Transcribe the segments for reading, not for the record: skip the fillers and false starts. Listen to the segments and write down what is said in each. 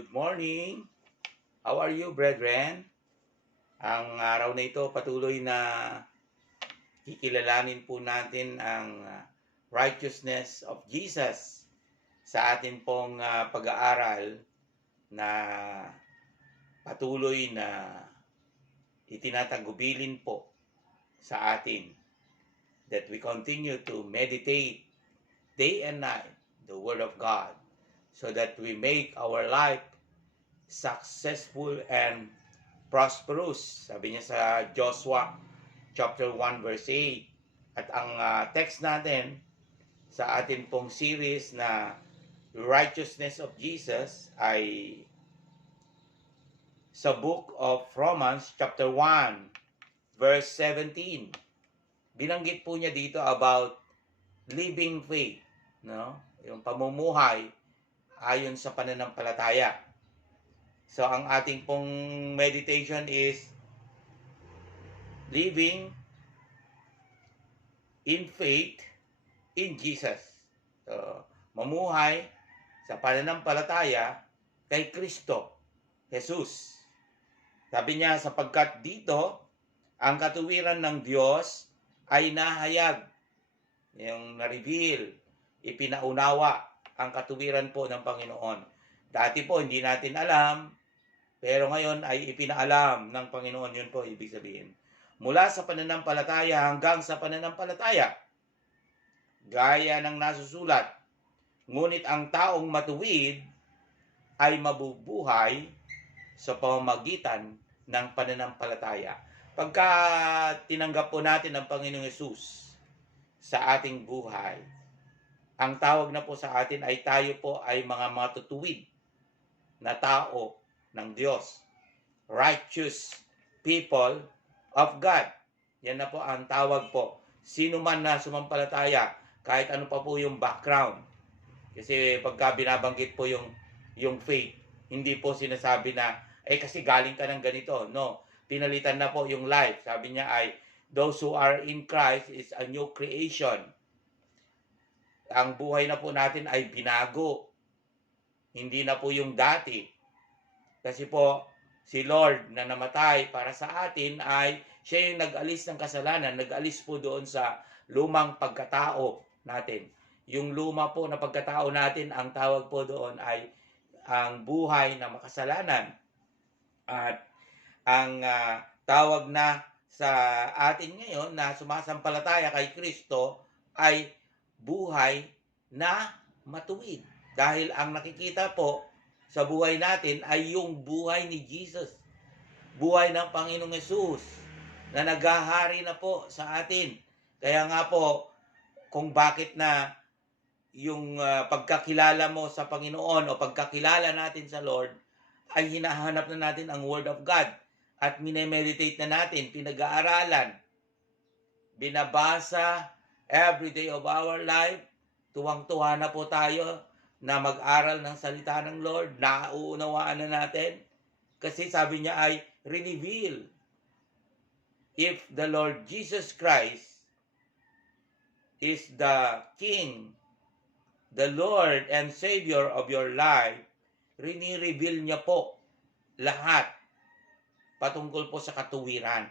Good morning. How are you, brethren? Ang araw na ito, patuloy na kikilalanin po natin ang righteousness of Jesus sa atin pong pag-aaral na patuloy na itinatagubilin po sa atin, that we continue to meditate day and night the Word of God, so that we make our life successful and prosperous. Sabi niya sa Joshua chapter 1 verse 8. At ang text natin sa atin pong series na Righteousness of Jesus ay sa book of Romans chapter 1 verse 17. Binanggit po niya dito about living faith, no? Yung pamumuhay ayon sa pananampalataya. So, ang ating pong meditation is living in faith in Jesus. So, mamuhay sa pananampalataya kay Kristo, Jesus. Sabi niya, sapagkat dito, ang katuwiran ng Diyos ay nahayag, yung na-reveal, ipinaunawa ang katuwiran po ng Panginoon. Dati po, hindi natin alam, pero ngayon ay ipinaalam ng Panginoon. Yun po, ibig sabihin. Mula sa pananampalataya hanggang sa pananampalataya, gaya ng nasusulat, ngunit ang taong matuwid ay mabubuhay sa pamamagitan ng pananampalataya. Pagka tinanggap po natin ang Panginoong Yesus sa ating buhay, ang tawag na po sa atin ay tayo po ay mga matutuwid na tao ng Diyos. Righteous people of God. Yan na po ang tawag po. Sino man na sumampalataya, kahit ano pa po yung background. Kasi pagka binabanggit po yung faith, hindi po sinasabi na, kasi galing ka ng ganito. No, pinalitan na po yung life. Sabi niya ay, those who are in Christ is a new creation. Ang buhay na po natin ay binago. Hindi na po yung dati. Kasi po, si Lord na namatay para sa atin ay siya yung nag-alis ng kasalanan. Nag-alis po doon sa lumang pagkatao natin. Yung luma po na pagkatao natin, ang tawag po doon ay ang buhay na makasalanan. At ang tawag na sa atin ngayon na sumasampalataya kay Kristo ay buhay na matuwid. Dahil ang nakikita po sa buhay natin ay yung buhay ni Jesus. Buhay ng Panginoong Yesus na naghahari na po sa atin. Kaya nga po, kung bakit na yung pagkakilala mo sa Panginoon o pagkakilala natin sa Lord, ay hinahanap na natin ang Word of God. At minemeditate na natin, pinag-aaralan, binabasa every day of our life. Tuwang-tuwa na po tayo na mag-aral ng salita ng Lord. Nauunawaan na natin. Kasi sabi niya ay reveal. If the Lord Jesus Christ is the King, the Lord and Savior of your life, rini-reveal niya po lahat patungkol po sa katuwiran.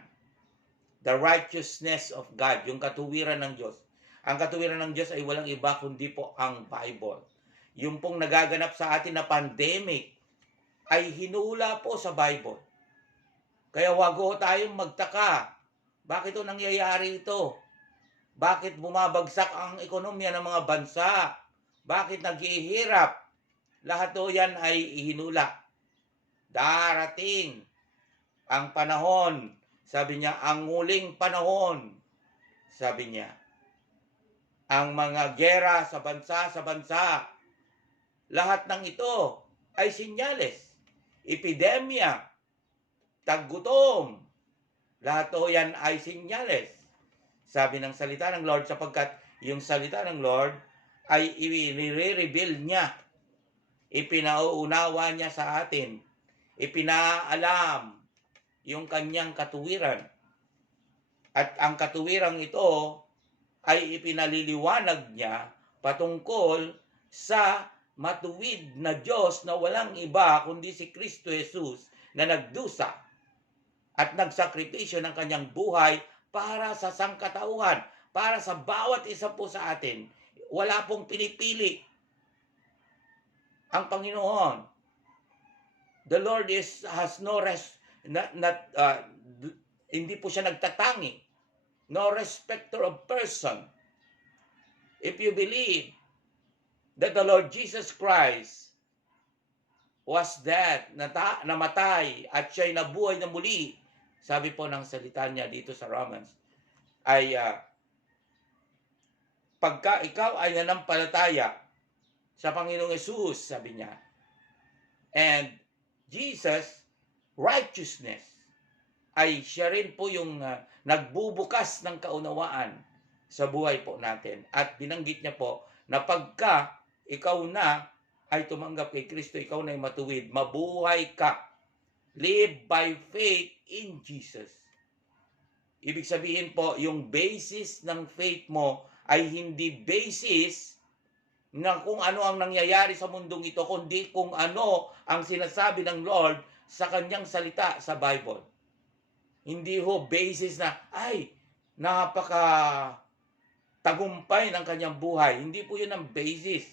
The righteousness of God, yung katuwiran ng Diyos. Ang katuwiran ng Diyos ay walang iba kundi po ang Bible. Yung pong nagaganap sa atin na pandemic ay hinula po sa Bible. Kaya wag ho tayong magtaka. Bakit ito nangyayari ito? Bakit bumabagsak ang ekonomiya ng mga bansa? Bakit naghihirap? Lahat o yan ay hinula. Darating ang panahon, sabi niya, ang huling panahon, sabi niya, ang mga gera sa bansa, lahat ng ito ay sinyales. Epidemya, taggutom, lahat o yan ay sinyales. Sabi ng salita ng Lord, sapagkat yung salita ng Lord ay i-reveal niya. Ipinauunawa niya sa atin. Ipinaalam yung kanyang katuwiran. At ang katuwirang ito ay ipinaliliwanag niya patungkol sa matuwid na Diyos na walang iba kundi si Kristo Jesus na nagdusa at nagsakripisyo ng kanyang buhay para sa sangkatauhan, para sa bawat isa po sa atin. Wala pong pinipili ang Panginoon. The Lord has no hindi po siya nagtatangi. No respecter of person. If you believe that the Lord Jesus Christ was dead, namatay, at siya'y nabuhay na muli, sabi po ng salita niya dito sa Romans, ay pagka ikaw ay nanampalataya sa Panginoong Hesus, sabi niya, and Jesus, righteousness, ay siya rin po yung nagbubukas ng kaunawaan sa buhay po natin. At binanggit niya po na pagka ikaw na ay tumanggap kay Kristo, ikaw na ay matuwid, mabuhay ka. Live by faith in Jesus. Ibig sabihin po, yung basis ng faith mo ay hindi basis na kung ano ang nangyayari sa mundong ito, kundi kung ano ang sinasabi ng Lord sa kanyang salita sa Bible. Hindi ho basis na, ay, napaka tagumpay ng kanyang buhay. Hindi po yun ang basis,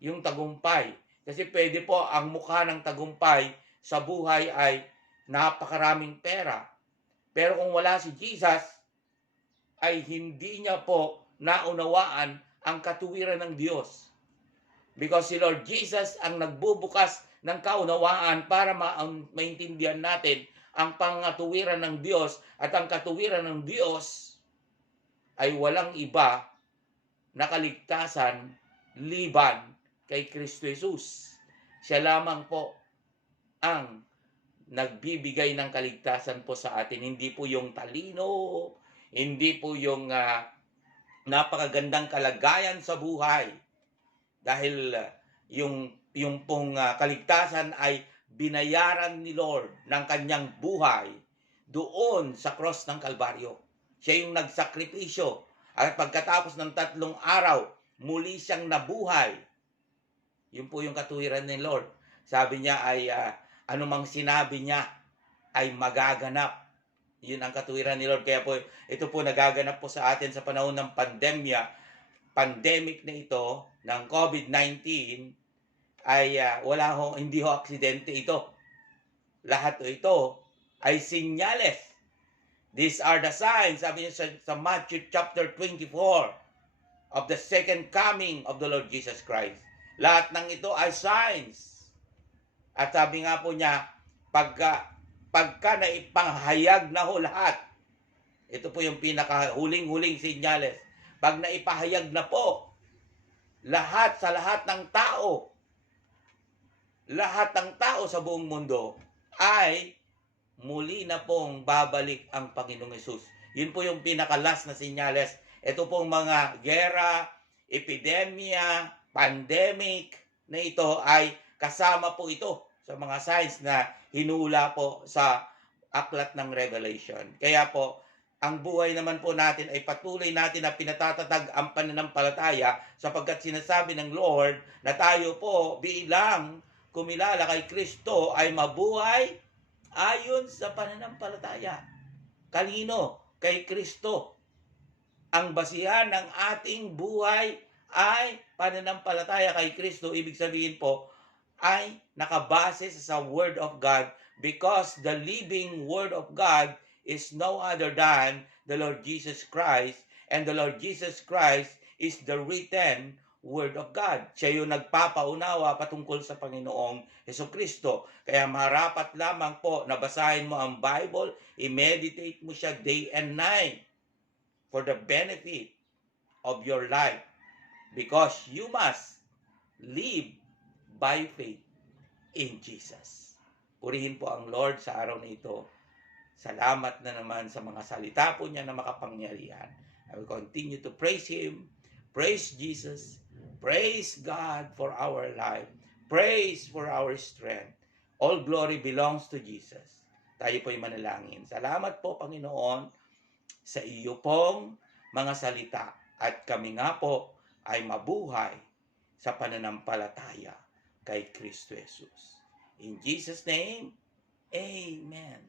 yung tagumpay. Kasi pwede po ang mukha ng tagumpay sa buhay ay napakaraming pera. Pero kung wala si Jesus, ay hindi niya po naunawaan ang katuwiran ng Diyos. Because si Lord Jesus ang nagbubukas ng kaunawaan para maintindihan natin ang pangatuwiran ng Diyos, at ang katuwiran ng Diyos ay walang iba na kaligtasan liban kay Kristo Jesus. Siya lamang po ang nagbibigay ng kaligtasan po sa atin. Hindi po yung talino, hindi po yung napakagandang kalagayan sa buhay. Dahil yung pong kaligtasan ay binayaran ni Lord ng kanyang buhay doon sa cross ng Kalbaryo. Siya yung nagsakripisyo. At pagkatapos ng 3 araw, muli siyang nabuhay. Yun po yung katuwiran ni Lord. Sabi niya ay anumang sinabi niya ay magaganap. Yun ang katuwiran ni Lord. Kaya po, ito po nagaganap po sa atin sa panahon ng pandemic na ito ng COVID-19 ay hindi ho aksidente ito. Lahat ito ay sinyales. These are the signs, sabi niya sa Matthew chapter 24, of the second coming of the Lord Jesus Christ. Lahat ng ito ay signs. At sabi nga po niya, pagka naipanghayag na ho lahat, ito po yung pinakahuling-huling sinyales. Pag naipahayag na po, lahat ng tao sa buong mundo ay muli na pong babalik ang Panginoong Hesus. Yun po yung pinakalas na sinyales. Ito pong mga gera, epidemya, pandemic na ito ay kasama po ito sa mga signs na hinula po sa aklat ng Revelation. Kaya po, ang buhay naman po natin ay patuloy natin na pinatatatag ang pananampalataya, sapagkat sinasabi ng Lord na tayo po bilang kumilala kay Kristo ay mabuhay ayon sa pananampalataya. Kanino? Kay Kristo. Ang basihan ng ating buhay ay pananampalataya kay Kristo. Ibig sabihin po ay nakabase sa Word of God, because the living Word of God is no other than the Lord Jesus Christ, and the Lord Jesus Christ is the written Word of God. Siya yung nagpapaunawa patungkol sa Panginoong Hesukristo. Kaya marapat lamang po na basahin mo ang Bible, i-meditate mo siya day and night for the benefit of your life, because you must live by faith in Jesus. Purihin po ang Lord sa araw na ito. Salamat na naman sa mga salita po niya na makapangyarihan. I will continue to praise Him, praise Jesus, praise God for our life, praise for our strength. All glory belongs to Jesus. Tayo po'y manalangin. Salamat po, Panginoon, sa iyo pong mga salita, at kami nga po ay mabuhay sa pananampalataya. kay Kristo Jesus. In Jesus' name, Amen.